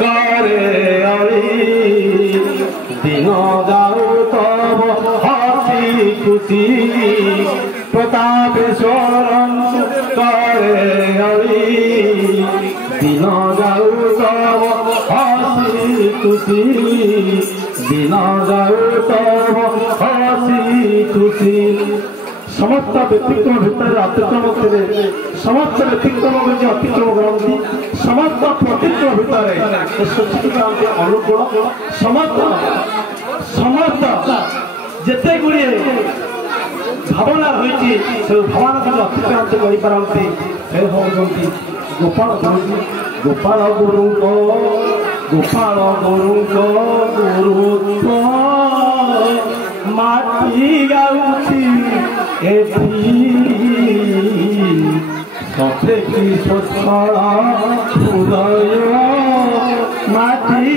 करे दिन जाऊ तब हसी खुशी प्रतापेश्वर करे दिन जाऊ तब हसी खुशी दिन जाऊ तब हसी खुशी समस्त व्यक्तिक्रम भितर अतिक्रम थे समस्त व्यक्तिक्रम अतिक्रम करती समस्त प्रतिक्रम भितर अनुकूल समस्त समस्त जिते गुड़े भावना रही से भावना अतिक्रांत करती से होती गोपाल गुरु गोपाल गुरु गुरुत्व माटी गाउची सते की स्वच्छला हृदय माटी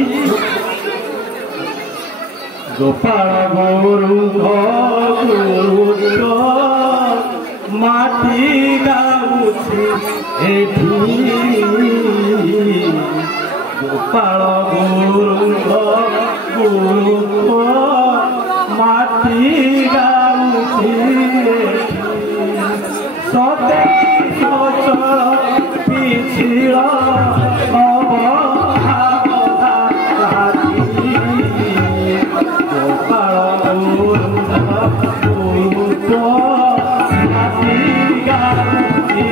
गोपाल गुरु गुरुत्व माटी गाउची गोपाल गुरु गुरुत्व माटी गाउची सते स्वच्छल पिछिल गोपाल गुरुत्व माटी गाउची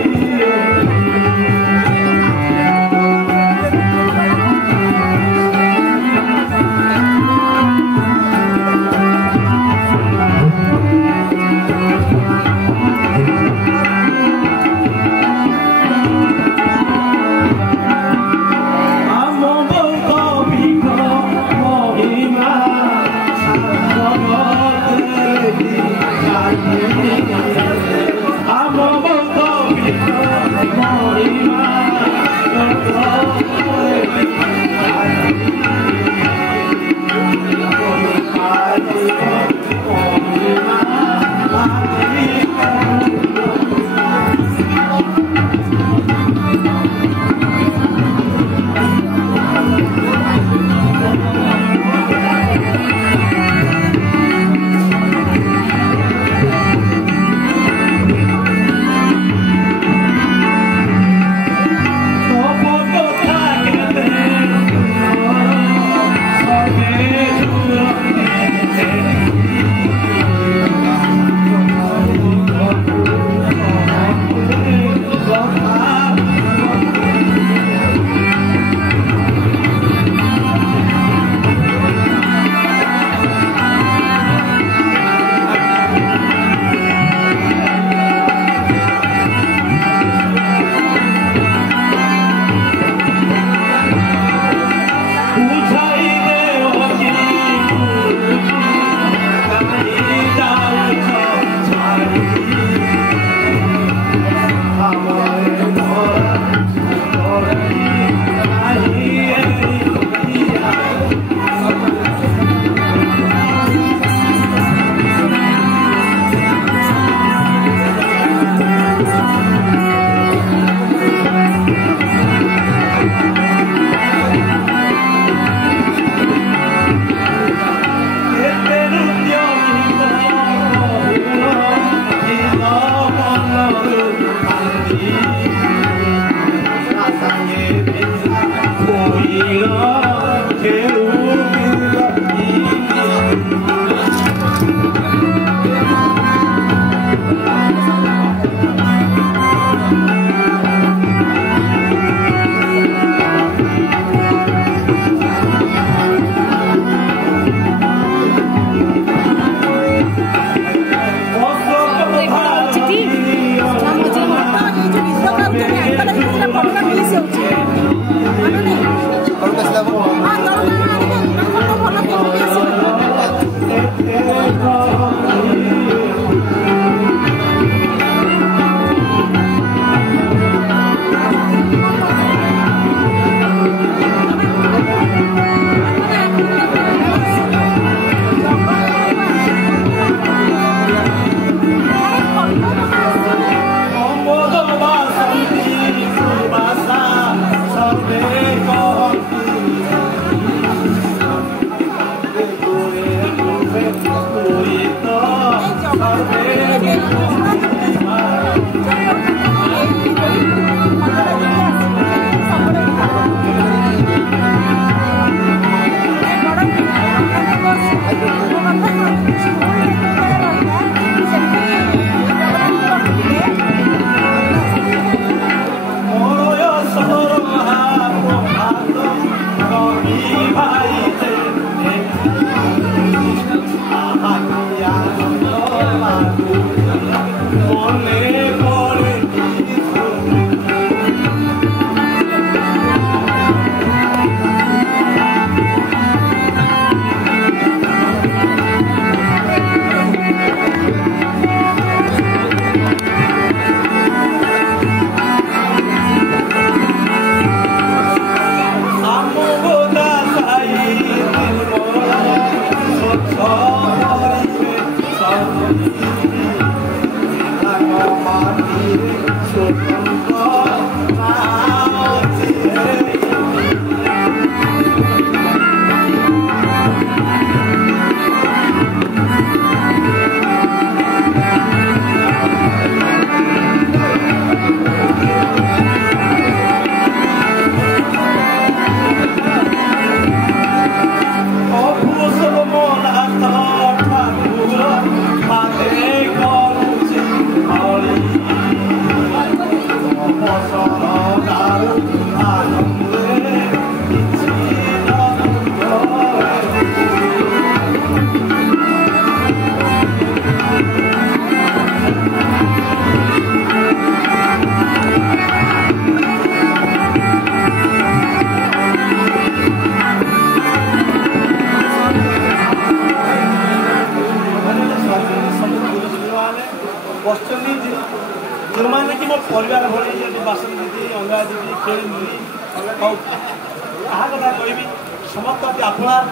परिवार भली बासन दीदी अंगा दीदी खेल मिली कहा कथा कहि समस्त आपणार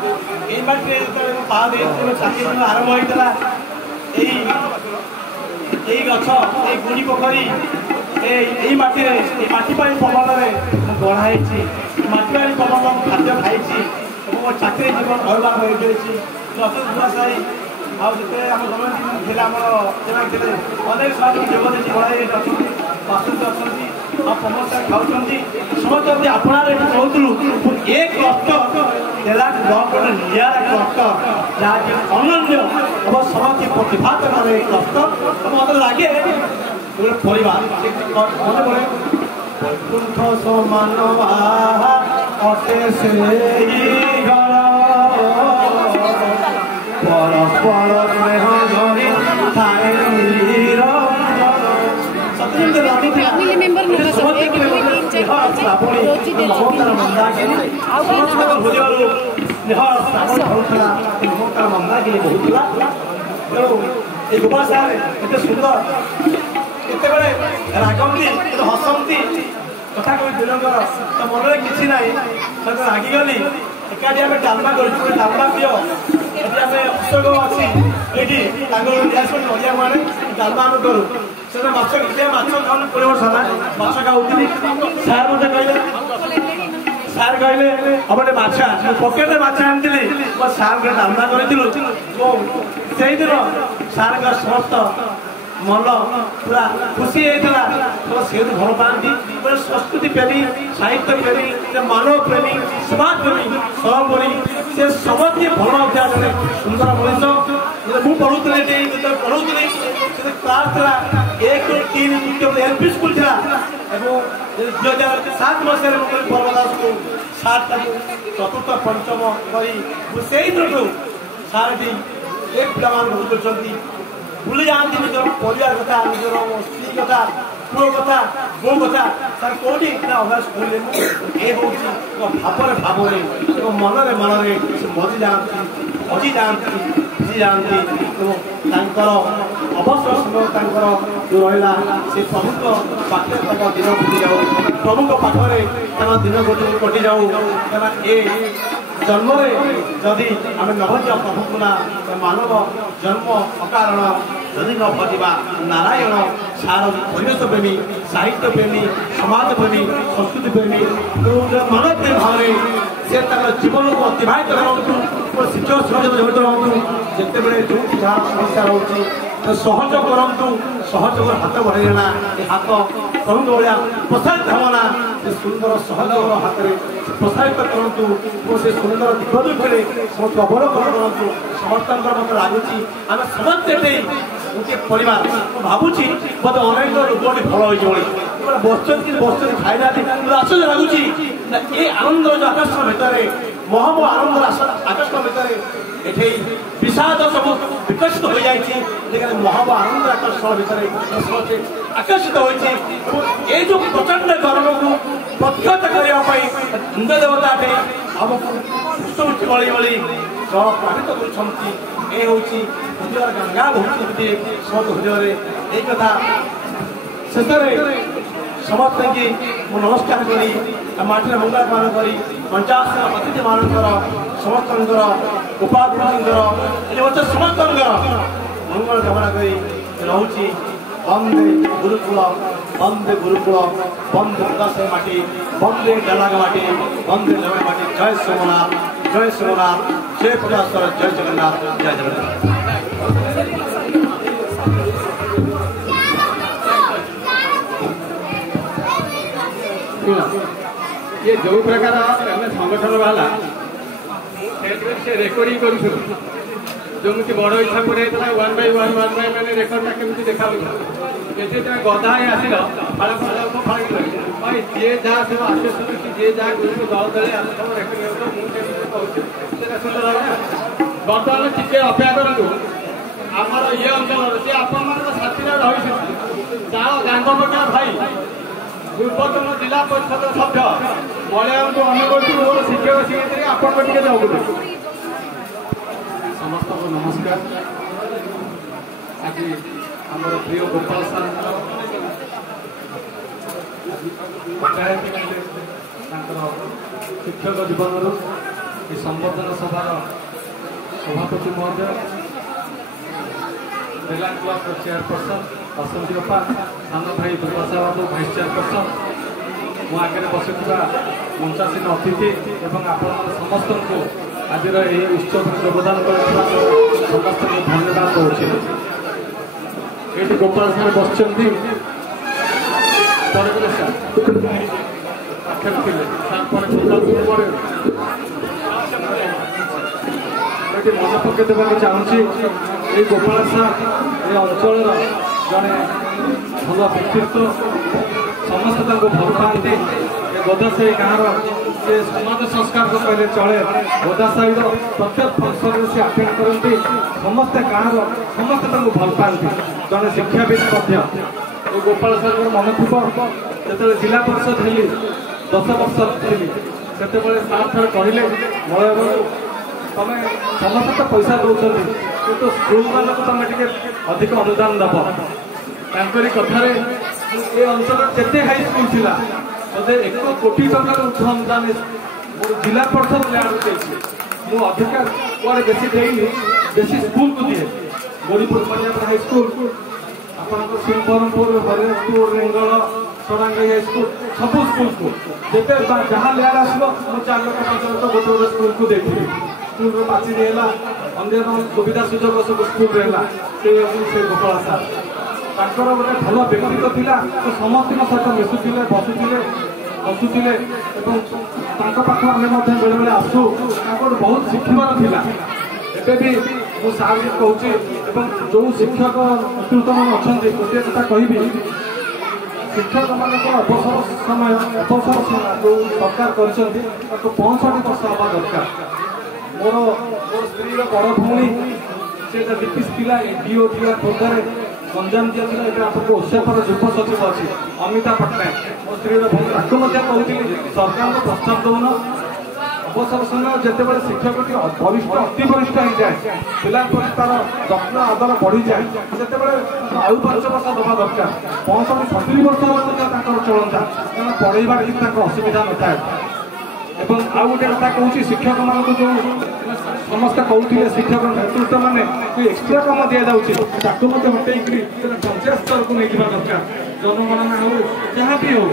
यही बाटे जो पा चाकरी दिन आरंभ होता यही गछ ये गुड़ी पोखरी यही माटी पवन में गढ़ाई माटी पवन खाद्य खाई मो चाकरी जीवन भरबार हो साई आते आम गवर्नमेंट थे अनेक सारे जगह गढ़ाई बासुद अच्छा समस्या खाऊँ समस्त आपणार कहूँ ये क्लस्टर ब्लॉक निरा क्लस्टर जहाँकि अनन्य हम समस्त प्रतिभा क्लस्टर मत लगे गोटे परिवार मन पड़े कुंठ समान अटे से परस्पर स्नेह धरी थाए फैमिली मेंबर मेरा सब एक टीम चेक रोची दे गोपाल सार एत सुंदर केत रागंती हसंती कथा कवि दिनकर तो मन में किसी ना रागिगली एकाठी आम डालमा कर डालमा प्रिय ये आम उत्सव अच्छी ये नड़िया माने डालमा आम करूँ से माछ खाऊन 20 वर्ष है माछ खाऊली सार मत कहले सार कहले हम गोटे माछा पकेट माछ आनी सार गोटे डालमा करूँ से दिन सार समस्त मन पूरा खुशी होता से भल पाती संस्कृति प्रेमी साहित्य प्रेमी मानव प्रेमी समाज प्रेमी सहप्रेमी से समस्त भल होता जड़े सुंदर मनीष मुझे पढ़ुली पढ़ुली क्लास था 1 ରୁ 3 द्वितीय एलपी स्कूल था 2007 मसीह पर्वदास को सार चतुर्थ पंचम कर सार एक पिला भूल भूली जाती निजर परिवार कथा निजर स्त्री कथा पुओ कथा बो कथा सर कौटी अभ्यास स्कूल ये हूँ भाव भाव मनरे मनरे मजी जाती हजी जाती खुशी जाती अवसर समय जो रहा से प्रभु पाखे दिन कटि जाऊ प्रभु पाखे दिन कटि जाऊ ए जन्म जदि आम नभजा प्रभु को ना मानव जन्म अकारण जदि न भजा नारायण सार परिवेश प्रेमी साहित्य प्रेमी समाज प्रेमी संस्कृति प्रेमी मानव प्रेम भाव से जीवन को अतिबाहित करूँ शिक्षक सहयोग जड़ित रहूँ जिते जो जहाँ समस्या रोचे सहयोग करूँ सहयोग हाथ बढ़ेना हाथ प्रभु भाया प्रसारित होना से सुंदर सहयोग हाथ में प्रसारित करूँ से सुंदर दिग्गजे समस्त अवलोकन करूँ समस्त मत लगुच आम समस्ते गोटे परिवार भावुची मत अनेक रोग भल हो बस खाइना आश्चर्य लगुच ये आनंद जो आकर्षण भितर महम आनंद आकर्षण भितर ये विषाद सब विकसित हो जाए महम आनंद आकर्षण भितर आकर्षित हो जो प्रचंड गरम को प्रतिहत करने इंद्र देवता आमको पुष्पवृष्टि भली भली जल प्लावित कर गंगा बहुत समस्त हृदय एक कथा शेष समस्त की नमस्कार करी माटी मंगल मान करी पंचायत अतिथि मानकर समस्त उपाध्याय समस्त मंगल कामना करी रोचे वंदे गुरुकुल वंदे प्रकाश माटी वंदे डलाग माटी वंदे लवण माटी जय सोमनाथ जय प्रकाश जय जगन्नाथ जय जगन्नाथ। ये जो प्रकार संगठन वाला से रेकर्डिंग कर जमी बड़ इच्छा करे 1 by 1 मैंने रेकर्डटा केमी देखा ये गधा आसिल फाड़ भाई जी जहाँ सब आश्वासन कि जी जहाँ गुरु दल दले आम सब रेकर्डिंग मुझे सुंदर बर्तमान टिके अपेक्षा करूँ आमर ये अंचल से आपण साथी रही गांधीपटा भाई पूर्वतन जिला परिषद सभ्य मलयाम को अनुरोध मोर शिक्षक शिक्षयित्री आपण टे जाऊँ समस्त को नमस्कार। आज आम प्रिय गोपाल सार शिक्षक जीवन संवर्धन सभार सभापति महोदय बेलांग ब्लॉक चेयरपर्सन बसंती अप्पा सान भाई दुर्वासा बाबू भाइस चेयरपर्सन मो आगे बसी मंचासीन अतिथि एवं आप समस्त को आज उत्सव योगदान कर समस्त धन्यवाद दूसरी ये गोपाल सार बस मन पकई देवाक चाहूँगी ये गोपाल सार ये अंचल जड़े भल व्यक्तित्व समस्त भल पाती गोदासाही गाँव से समाज संस्कार को कहले चले गोदासाही प्रत्येक फंक्शन से अटेंड करती समस्त गाँव समस्त भल पाती जड़े शिक्षाविद ये गोपाल सार मन थी जो जिला परिषद हेली 10 वर्ष थी से सार थे कहले मलय तुम समस्त तो पैसा दौरान कि स्कूल मान को तुम टे अधिक अनुदान दब तांकरी कथार ये अंचल जिते हाई स्कूल थिला मते 1 कोटी टका ऊर्ध अनुदान मोर जिला परिषद लैंड मु अधिकार कुआड़े बेसी देनी बेसी स्कूल को दिए गोरीपुर पंजाब हाई स्कूल आपन सिंहबरमपुर हरिपुर रेंगल सरांगी हाई स्कूल सब स्कूल को जिते जहाँ लैंड आसो मुझे 4 लाख 5 लाख गोटे स्कूल को देखी स्कूल पाचेरी है अन्य सुविधा सुजोग सब स्कूल रहा से गोपाल सार तांकर गोटे भल व्यक्तित्व थिला तो समस्त सहित मिशुले बसुले पाख आम बेले बेले आसू बहुत शिखबार थिला एबे भी मु सार कहूँ जो शिक्षक नेतृत्व मान अच्छा गोटे कथा कहि शिक्षक मान अवसर समय जो सरकार कर 65 वर्ष हवा दरकार मोर स्त्री बड़ भौणी से डिपिस पिला डीओ थिला खोर्धार गंजाम दिया आपको ओसेपर युव सचिव अच्छी अमिता पट्टनायक मो स्त्री भौणी कहती सरकार को प्रस्ताव दौन अवसर समय जिते बड़े शिक्षक वरिष्ठ अति वरिष्ठ हो जाए पिला तार जत्न आदर बढ़ी जाए जिते बड़े आउ 5 वर्ष दवा दरकार 65-70 वर्ष चलता क्या पढ़ेबार कि असुविधा न था एवं आउ गोटे कथा कहूँ शिक्षक मान जो समस्त कहते शिक्षक नेतृत्व मैंने एक्सट्रा कम दि जाऊँगी हटेक पंचायत स्तर को नहीं दरकार जनगणना हो जहाँ भी हो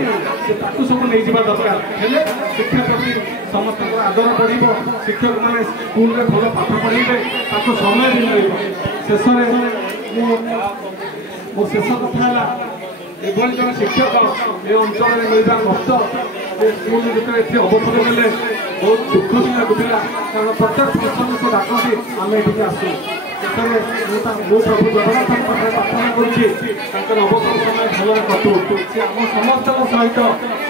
सब नहीं दरकार हेले शिक्षा प्रति समस्त आदर बढ़ शिक्षक मैंने स्कूल में भल पाठ पढ़े समय भी मिल शेष मो शेष कथा है जन शिक्षक ये अंचल में मिलवा कष्ट स्कूल जो अवसर मिले बहुत दुख भी लगुला कारण प्रत्येक फंक्शन से डाकती आम ये आसू मो प्रभु जगन्नाथ प्रार्थना कर अवसर समय भल कटू सी आम समस्त सहित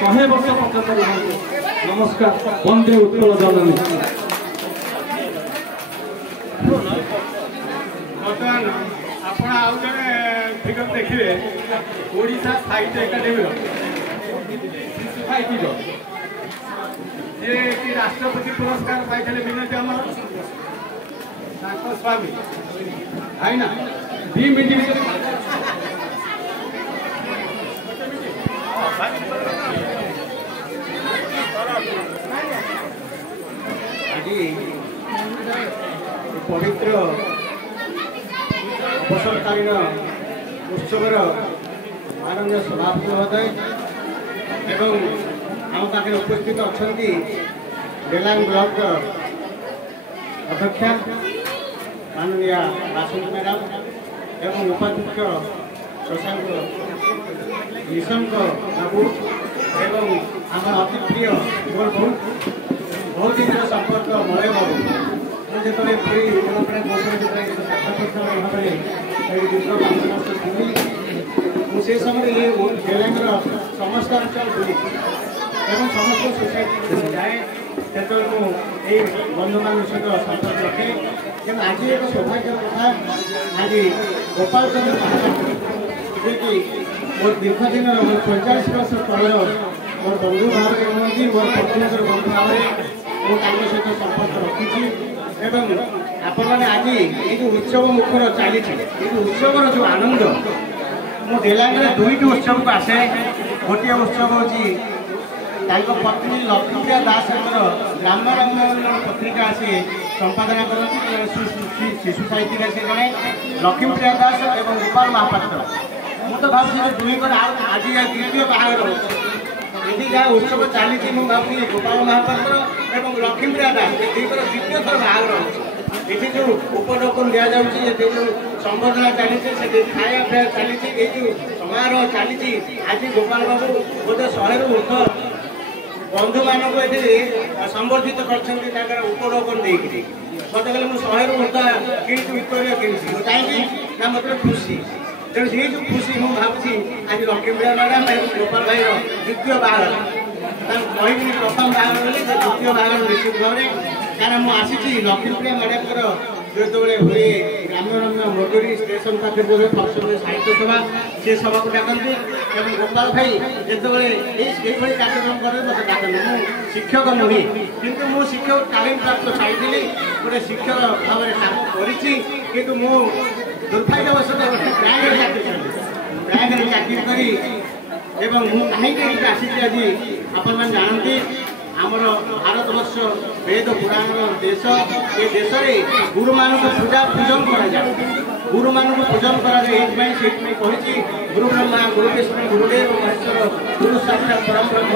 100 वर्ष पर्यटन नमस्कार वंदे उत्कल जननी बर्तमान आपण आउ जड़े फिगर देखिए ओडिशा साहित्य एकाडेमी जे कि राष्ट्रपति पुरस्कार पाई विनती आम स्वामी है ना 2 मिनट पवित्र अवसरकालीन उत्सवर माननीय सभापति महोदय एवं आम पाखे उपस्थित अच्छा बेलांग ब्लॉक अध्यक्षा माननीय बासंती मैडम एवं उपाध्यक्ष प्रशांत निशंक बाबू एवं आम अति प्रिय मोर बहुत दिन संपर्क मलय बाबू मुझे पूरी से समय ये बेलांग समस्त अंचल बुली समस्त सोसाइटी जाए से बंधु मान सहित संपर्क रखे कि आज एक सौभाग्य कथा आज गोपाल चंद्र महाराज कि मोर दीर्घ दिन 45 वर्ष पर मोर बंधु भाव कहते मोर पत्नीकर बंधु भाव सहित संपर्क रखी आपण आज ये जो उत्सव मुखर चली उत्सवर जो आनंद मो बेलांग 2टी उत्सव को आसे गोटे उत्सव हूँ पत्नी लक्ष्मीप्रिया दास ग्राम्य रंगमंडल पत्रिका से संपादना करती शिशु साहित्य से जड़े लक्ष्मीप्रिया दास और गोपाल महापात्र मुझे भावी दुईकर आज द्वितीय बाहर ये जहाँ उत्सव चली मुझे भावी गोपाल महापात्र और लक्ष्मीप्रिया दास दुईकर द्वितीय थर बाहर ये जो उपटोकन दि जाऊँगी जो संबर्धना चली खाया पिया चली जो समारोह चली आज गोपाल बाबू गोटे 100 रु ऊर्ध बंधु मानक ये संबर्धित कर उपटोकन देकर मत कहले मुझे 100 रु ऊर्ध कि विक्टोरिया कि कहीं मतलब खुशी तेणु ये जो खुशी मुझे भावी आज लक्ष्मीप्रिया मैडम गोपाल भाई द्वितीय बाहर कह प्रथम बाहर बोली द्वितीय बाहर निश्चित भाव में कारण मुझे आसी लक्ष्मीप्रिया मैडम जो हुए ग्राम्य रंग मोटरी स्टेशन पाखे बोले फंक्शन साहित्य सभा से सभा को डाकती और गोपाल भाई जो कार्यक्रम करें मत डाकती मुझे शिक्षक नुहे किंतु मु शिक्षक तालीम प्राप्त पाई गोटे शिक्षक भाव में काम कर दुर्भाग्यवश बैंक चाकरी करी कहीं आसी आज आपण मैंने जानते आमर भारत वर्ष वेद पुराण देश ये देश में गुरु मान पूजा पूजन कर गुरु मान पूजन कर गुरु ब्रह्मा गुरु विष्णु गुरुदेव महेश्वर गुरु साक्षात परम ब्रह्म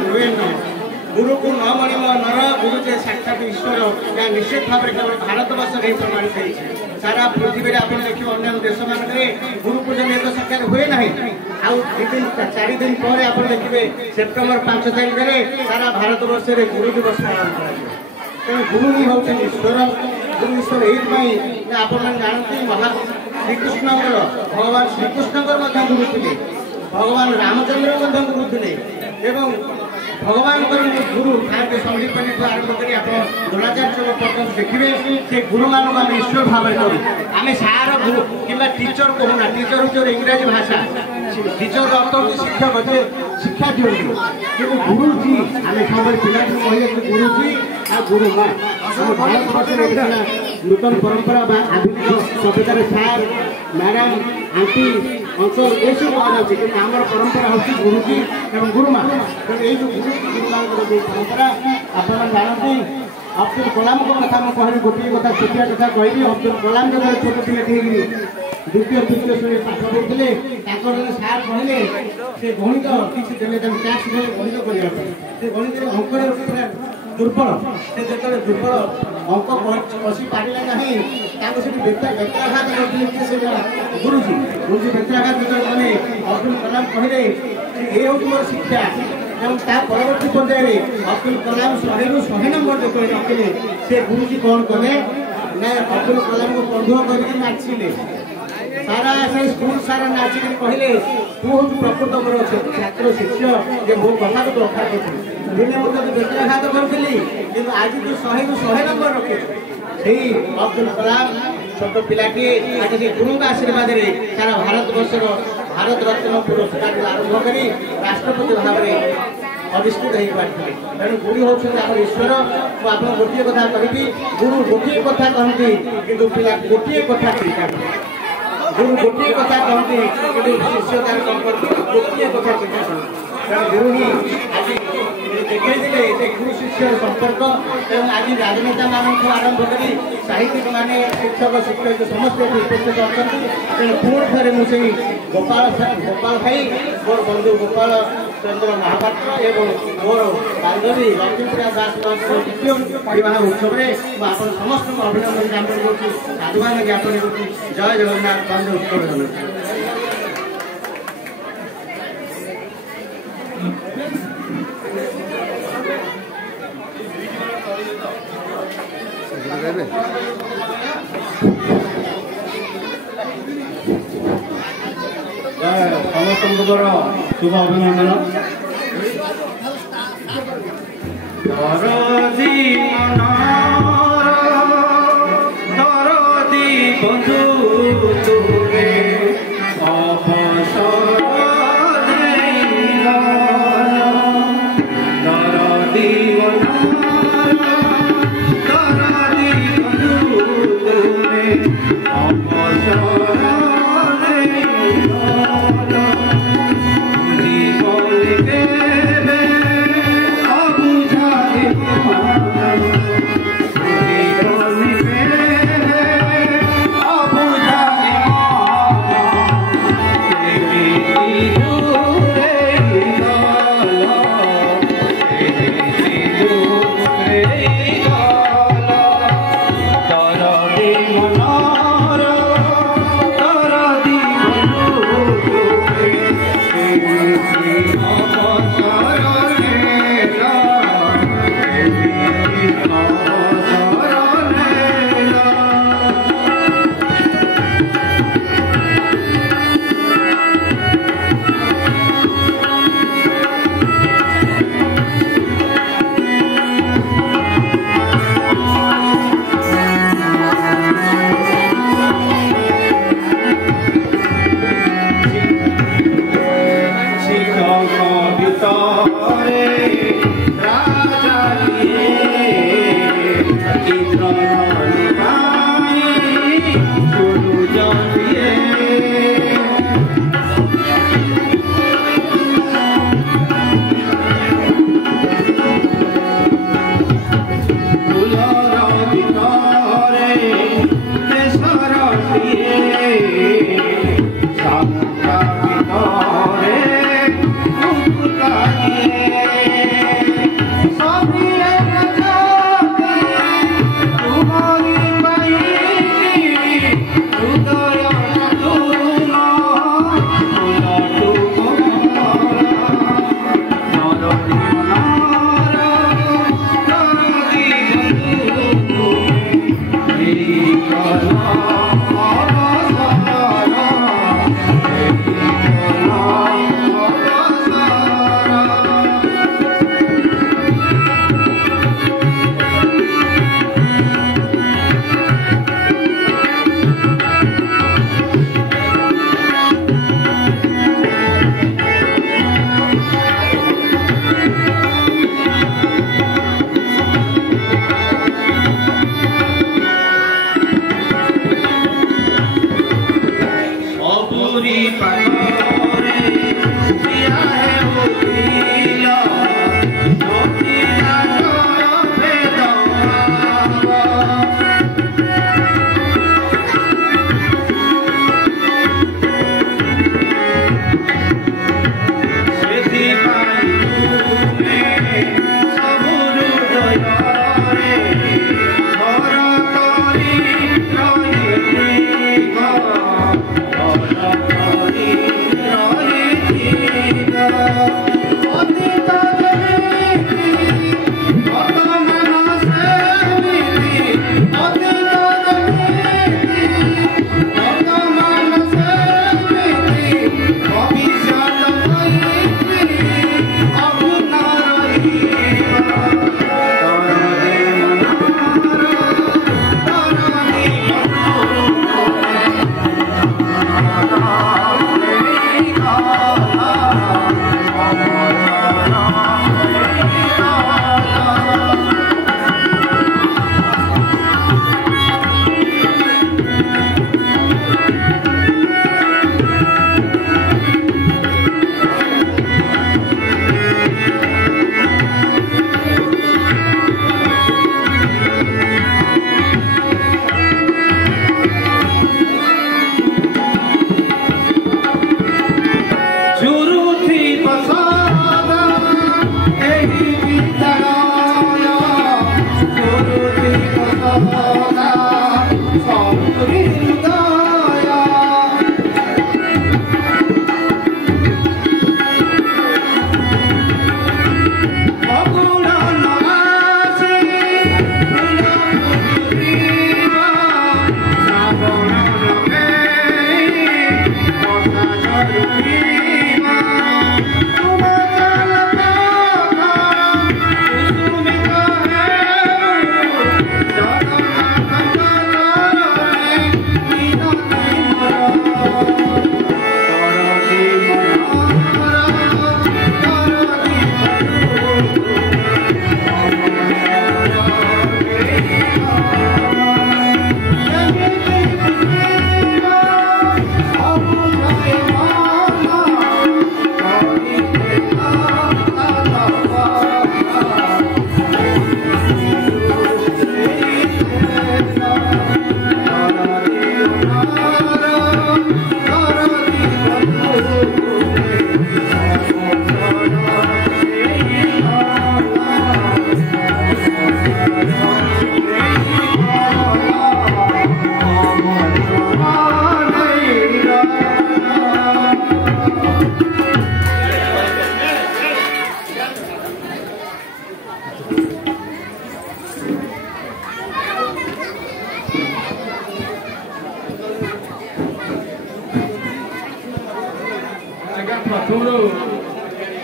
गुरुवेन्न गुरु को न मणिम नर गुरु जे साक्षात ईश्वर या निश्चित भाव में केवल भारत वर्ष में प्रमाणित है सारा पृथ्वी में आप देखिए अन्य देश मानक गुरु पूजन एक सरकार हुए ना आउ 4 दिन पर आप देखिए सेप्टेम्बर 5 तारीख में सारा भारत वर्ष में गुरु दिवस पालन कर गुरु ही हूँ ईश्वर गुरु ईश्वर ये आप जानते महा श्रीकृष्ण भगवान श्रीकृष्ण गुरु थे भगवान रामचंद्र गुरु थे भगवान गुरु खाते संदीप आरम्भ कर द्रोणाचार्य पर्यटन देखिए से गुरु मान आम ईश्वर भाव करूँ आम सार गुरु कि टीचर कहूना टीचर हूँ इंग्राजी भाषा टीचर अर्थ हूँ शिक्षक जे शिक्षा दिखती कि गुरुजी आम सब पिला कहे गुरुजी आ गुरु माँ भारत वर्ष नूतन परंपरा आधुनिक सभ्यतार सार मैडम आंटी अंकल ये सब कह जाए आम परंपरा हूँ गुरुजी और गुरुमा ये जो गुरु मान परंपरा आप जानते अब्दुल कलाम कथा मुझे गोटे कथा छुटिया कथा कहली अब्दुल कलाम जो छोट पिलाटी द्वितीय तृतीय श्रेणी पाठ पढ़ुते जन सार कहले से गणित किसी देने टैक्स देने गणित करने गणित अंक दुर्बल से जो दुर्बल अंक कषि पारे ना बेत्राघात करते गुरुजी बेत्राघात जो मैंने अब्दुल कलाम कहले ये हूँ मोर शिक्षा एवं परवर्ती पर्याय अब्दुल कलाम 100 रु 100 नंबर जो रखिले से गुरुजी कौन कले ना अब्दुल कलाम को बंधुआ करके नाचिले सारा से स्कूल सारा नाचिक कहले तू हूँ प्रकृत मोर छात्र शिष्य जे मो कथा को रक्षा कर दिने मतलब बेत्राघात करी कि आज तू 100 रु 100 नंबर रखे से अब्दुल कलाम छोट पिलाटी आज गुरु आशीर्वाद सारा भारत वर्ष भारत रत्न पुरस्कार आरंभ कर राष्ट्रपति भाव में अधिष्ठित हो पारे तेणु गुरु हूँ ईश्वर मुझे गोटे कथा कहि गुरु गोटे कथा कहती कि पिला गोटे कथा चिंता गुरु गोटे कथा कहती कि शिष्य तार गोटे कथा चिंता तेणु गुरु ही आज देखते गुरु शिष्य संपर्क और आज राजनेता मान आरंभ कर साहित्यिक माने शिक्षक शिक्षक समस्त उपस्थित अच्छा तेणु पुणी थे मुझे गोपाल भाई मोर बंधु गोपाल चंद्र महापात्र एवं मोर बांधवी लक्ष्मीप्रिया दास द्वितीय विवाह उत्सव में आप समस्त अभिनंदन ज्ञापन करुँ साधुवान ज्ञापन करुँ जय जगन्नाथ बंधु उत्सव समस्त शुभ अभिनंदन बंधु तुमे जीवन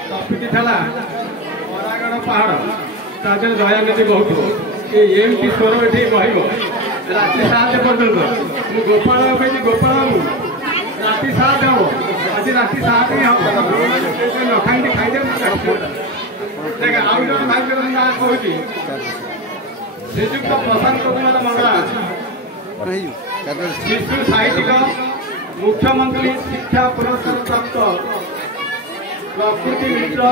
ଟପିକ ଥିଲା ବରାଗଡ଼ ପାହାଡ଼ ତା ଦେହରେ ଦୟାନିଧି ବହୁତ ଏମିତି ସ୍ୱର ଏଠି କହିବ ରାତି 7 ପର୍ଯ୍ୟନ୍ତ। ମୁଁ ଗୋପାଳ କହିଛି ଗୋପାଳ ରାତି 7 ହବ ଆଜି ରାତି 7 ହିଁ ହବ ନ ଖାଇକି ଖାଇଦେବ। ଦେଖ ଆଉ ଜଣେ ଭାଇ ନାଁ କହୁଛି ଶ୍ରୀଯୁକ୍ତ ପ୍ରଶାନ୍ତ କୁମାର ମଙ୍ଗଳା ଶିଶୁ ସାହିତ୍ୟିକ ମୁଖ୍ୟମନ୍ତ୍ରୀ ଶିକ୍ଷା ପୁରସ୍କାର ପ୍ରାପ୍ତ ପ୍ରକୃତି ମିତ୍ର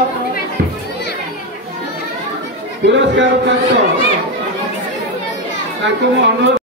ପୁରସ୍କାର ପ୍ରାପ୍ତ ତାଙ୍କୁ ମୁଁ ଅନୁରୋଧ